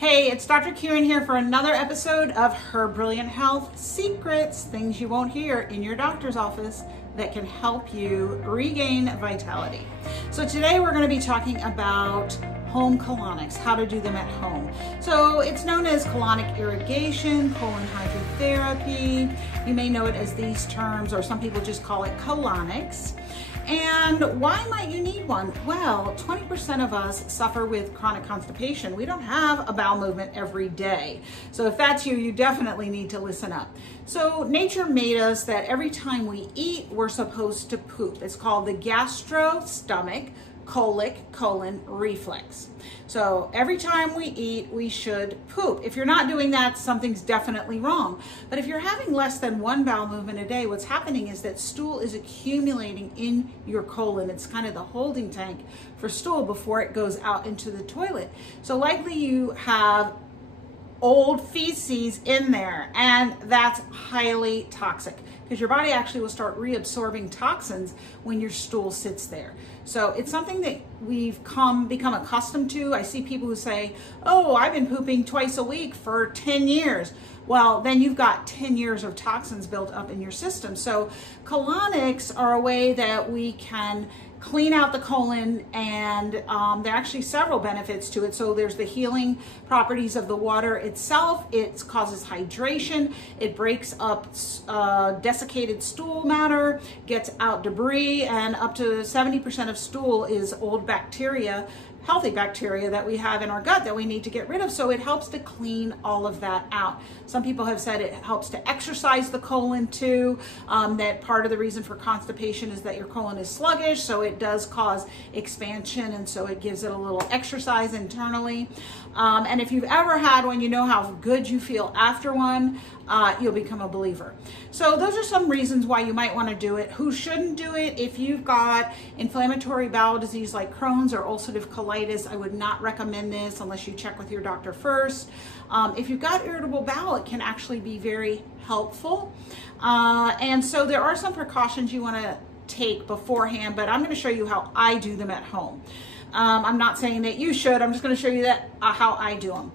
Hey, it's Dr. Kyrin here for another episode of Her Brilliant Health Secrets, things you won't hear in your doctor's office that can help you regain vitality. So today we're going to be talking about home colonics, how to do them at home. So it's known as colonic irrigation, colon hydrotherapy. You may know it as these terms, or some people just call it colonics. And why might you need one? Well, 20% of us suffer with chronic constipation. We don't have a bowel movement every day. So if that's you, you definitely need to listen up. So nature made us that every time we eat, we're supposed to poop. It's called the gastro-stomach colic colon reflex. So every time we eat, we should poop. If you're not doing that, something's definitely wrong. But if you're having less than one bowel movement a day, what's happening is that stool is accumulating in your colon. It's kind of the holding tank for stool before it goes out into the toilet. So likely you have old feces in there, and that's highly toxic because your body actually will start reabsorbing toxins when your stool sits there. So it's something that we've become accustomed to. I see people who say, oh, I've been pooping twice a week for 10 years. Well, then you've got 10 years of toxins built up in your system. So colonics are a way that we can clean out the colon, and there are actually several benefits to it. So there's the healing properties of the water itself. It causes hydration. It breaks up desiccated stool matter, gets out debris, and up to 70% of stool is old bacteria, healthy bacteria that we have in our gut that we need to get rid of. So it helps to clean all of that out. Some people have said it helps to exercise the colon too, that part of the reason for constipation is that your colon is sluggish, so it does cause expansion, and so it gives it a little exercise internally. And if you've ever had one, you know how good you feel after one. You'll become a believer. So those are some reasons why you might want to do it. Who shouldn't do it? If you've got inflammatory bowel disease like Crohn's or ulcerative colitis, I would not recommend this unless you check with your doctor first. If you've got irritable bowel, it can actually be very helpful. And so there are some precautions you want to take beforehand, but I'm going to show you how I do them at home. I'm not saying that you should. I'm just going to show you that how I do them.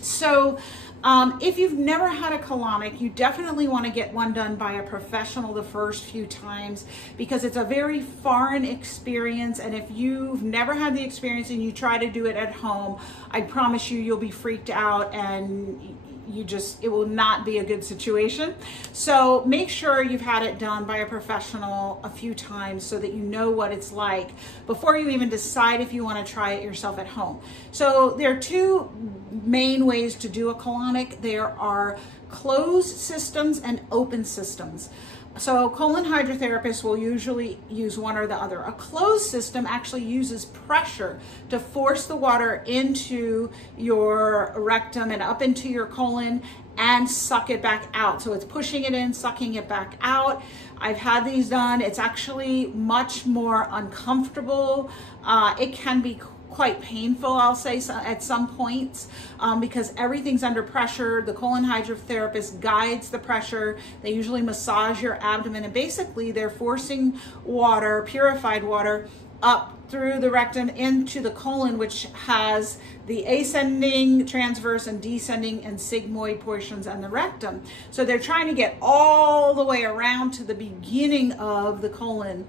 So if you've never had a colonic, you definitely want to get one done by a professional the first few times, because it's a very foreign experience. And if you've never had the experience and you try to do it at home, I promise you'll be freaked out, and it will not be a good situation. So make sure you've had it done by a professional a few times so that you know what it's like before you even decide if you want to try it yourself at home. So there are two main ways to do a colonic. There are closed systems and open systems. So colon hydrotherapists will usually use one or the other. A closed system actually uses pressure to force the water into your rectum and up into your colon and suck it back out. So it's pushing it in, sucking it back out. I've had these done. It's actually much more uncomfortable. It can be quite painful, I'll say, at some points, because everything's under pressure. The colon hydrotherapist guides the pressure. They usually massage your abdomen, and basically they're forcing water, purified water, up through the rectum into the colon, which has the ascending, transverse, and descending and sigmoid portions and the rectum. So they're trying to get all the way around to the beginning of the colon,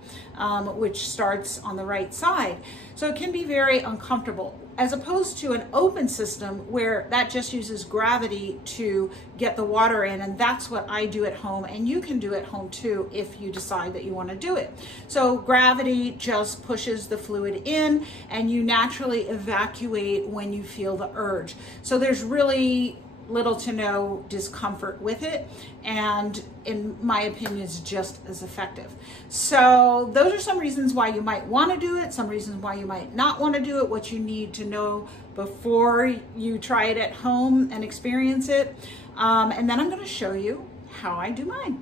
which starts on the right side. So it can be very uncomfortable, as opposed to an open system where that just uses gravity to get the water in. And that's what I do at home, and you can do at home too if you decide that you want to do it. So gravity just pushes the fluid in, and you naturally evacuate when you feel the urge. So there's really little to no discomfort with it, and in my opinion is just as effective. So those are some reasons why you might want to do it, some reasons why you might not want to do it, what you need to know before you try it at home and experience it. And then I'm going to show you how I do mine.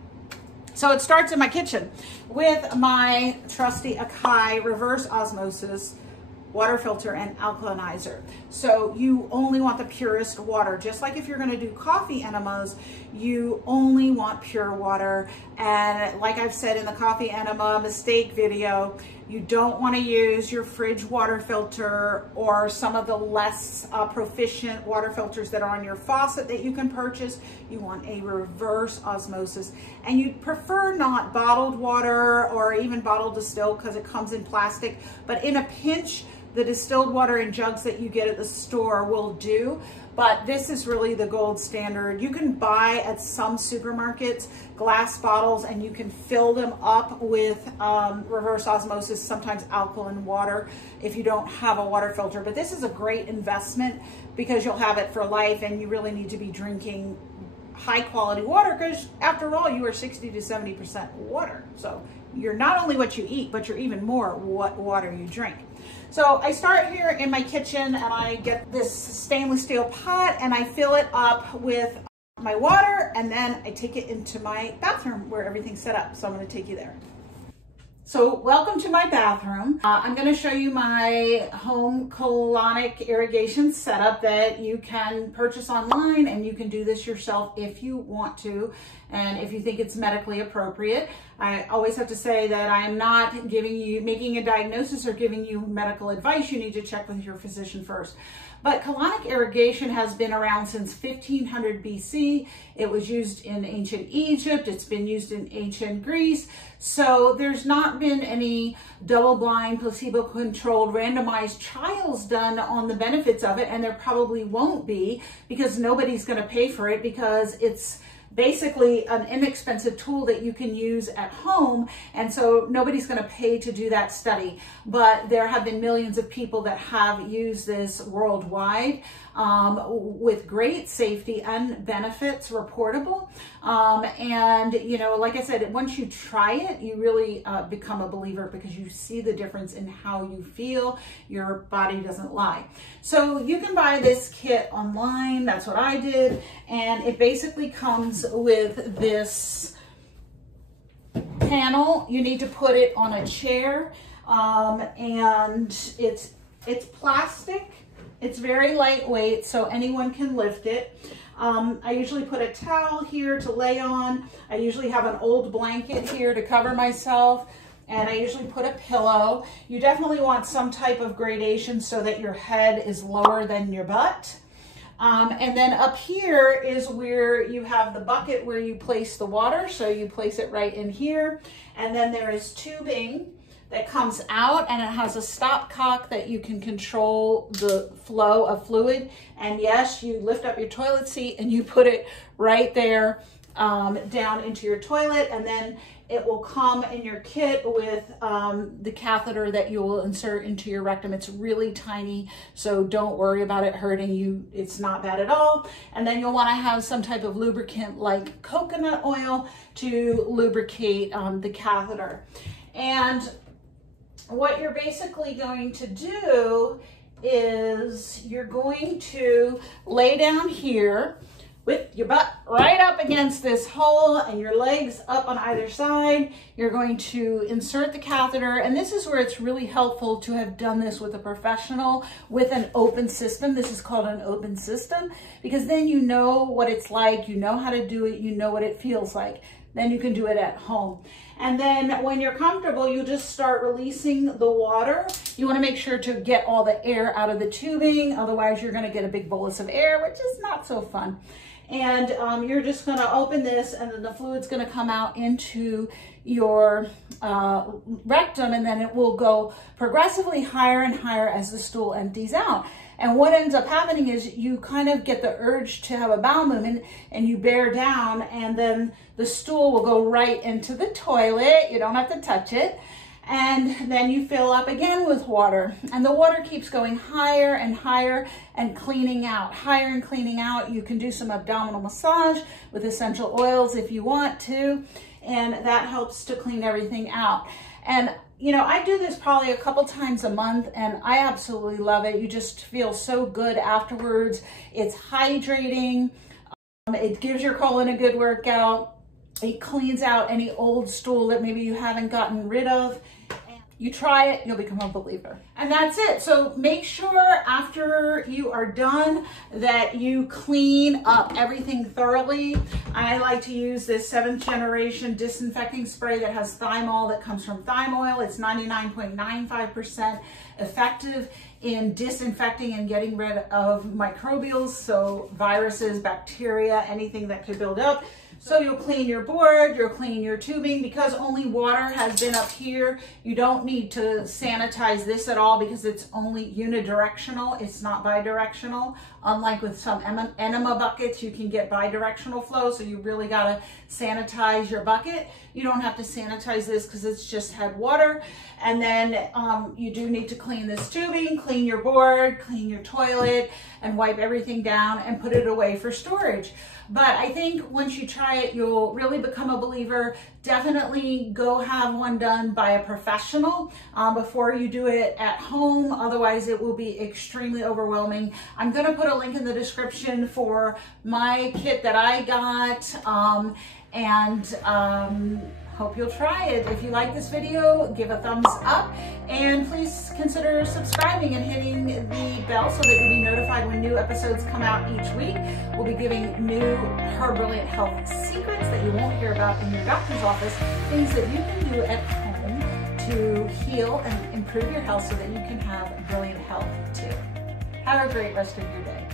So it starts in my kitchen with my trusty Akai reverse osmosis water filter and alkalinizer. So you only want the purest water. Just like if you're going to do coffee enemas, you only want pure water. And like I've said in the coffee enema mistake video, You don't want to use your fridge water filter or some of the less proficient water filters that are on your faucet that you can purchase. You want a reverse osmosis, and you'd prefer not bottled water or even bottled distilled because it comes in plastic, but in a pinch, the distilled water in jugs that you get at the store will do, but this is really the gold standard. You can buy at some supermarkets glass bottles and you can fill them up with reverse osmosis, sometimes alkaline water if you don't have a water filter. But this is a great investment because you'll have it for life, and you really need to be drinking high quality water because after all, you are 60 to 70% water. So you're not only what you eat, but you're even more what water you drink. So I start here in my kitchen and I get this stainless steel pot and I fill it up with my water, and then I take it into my bathroom where everything's set up. So I'm going to take you there. So welcome to my bathroom. I'm going to show you my home colonic irrigation setup that you can purchase online, and you can do this yourself if you want to and if you think it's medically appropriate. I always have to say that I'm not making a diagnosis or giving you medical advice. You need to check with your physician first. But colonic irrigation has been around since 1500 BC. It was used in ancient Egypt. It's been used in ancient Greece. So there's not been any double-blind, placebo-controlled, randomized trials done on the benefits of it, and there probably won't be because nobody's going to pay for it because it's basically an inexpensive tool that you can use at home, and so nobody's going to pay to do that study. But there have been millions of people that have used this worldwide with great safety and benefits reportable. And you know, like I said, once you try it, you really become a believer because you see the difference in how you feel. Your body doesn't lie. So you can buy this kit online. That's what I did, and it basically comes with this panel. You need to put it on a chair, and it's plastic. It's very lightweight, so anyone can lift it. I usually put a towel here to lay on. I usually have an old blanket here to cover myself, and I usually put a pillow. You definitely want some type of gradation so that your head is lower than your butt. And then up here is where you have the bucket where you place the water. So you place it right in here. And then there is tubing that comes out, and it has a stopcock that you can control the flow of fluid. And yes, you lift up your toilet seat and you put it right there down into your toilet, and then it will come in your kit with the catheter that you will insert into your rectum. It's really tiny, so don't worry about it hurting you. It's not bad at all. And then you'll want to have some type of lubricant like coconut oil to lubricate the catheter. And what you're basically going to do is you're going to lay down here with your butt right up against this hole and your legs up on either side. You're going to insert the catheter, and this is where it's really helpful to have done this with a professional with an open system. This is called an open system because then you know what it's like, you know how to do it, you know what it feels like. Then you can do it at home. And then when you're comfortable, you just start releasing the water. You want to make sure to get all the air out of the tubing, otherwise you're going to get a big bolus of air, which is not so fun. And you're just going to open this, and then the fluid's going to come out into your rectum, and then it will go progressively higher and higher as the stool empties out. And what ends up happening is you kind of get the urge to have a bowel movement, and you bear down, and then the stool will go right into the toilet. You don't have to touch it. And then you fill up again with water, and the water keeps going higher and higher and cleaning out, higher and cleaning out. You can do some abdominal massage with essential oils if you want to, and that helps to clean everything out. And you know, I do this probably a couple times a month, and I absolutely love it. You just feel so good afterwards. It's hydrating. It gives your colon a good workout. It cleans out any old stool that maybe you haven't gotten rid of. You try it, you'll become a believer. And that's it. So make sure after you are done that you clean up everything thoroughly. I like to use this 7th generation disinfecting spray that has thymol that comes from thyme oil. It's 99.95% effective in disinfecting and getting rid of microbials, so viruses, bacteria, anything that could build up. So you'll clean your board, you'll clean your tubing. Because only water has been up here, you don't need to sanitize this at all because it's only unidirectional. It's not bidirectional. Unlike with some enema buckets, you can get bidirectional flow, so you really gotta sanitize your bucket. You don't have to sanitize this because it's just had water. And then you do need to clean this tubing, clean your board, clean your toilet, and wipe everything down and put it away for storage. But I think once you try it, you'll really become a believer. Definitely go have one done by a professional before you do it at home. Otherwise, it will be extremely overwhelming. I'm gonna put a link in the description for my kit that I got, hope you'll try it. If you like this video, give a thumbs up, and please consider subscribing and hitting the bell so that you'll be notified when new episodes come out each week. We'll be giving new Her Brilliant Health secrets that you won't hear about in your doctor's office, things that you can do at home to heal and improve your health so that you can have brilliant health too. Have a great rest of your day.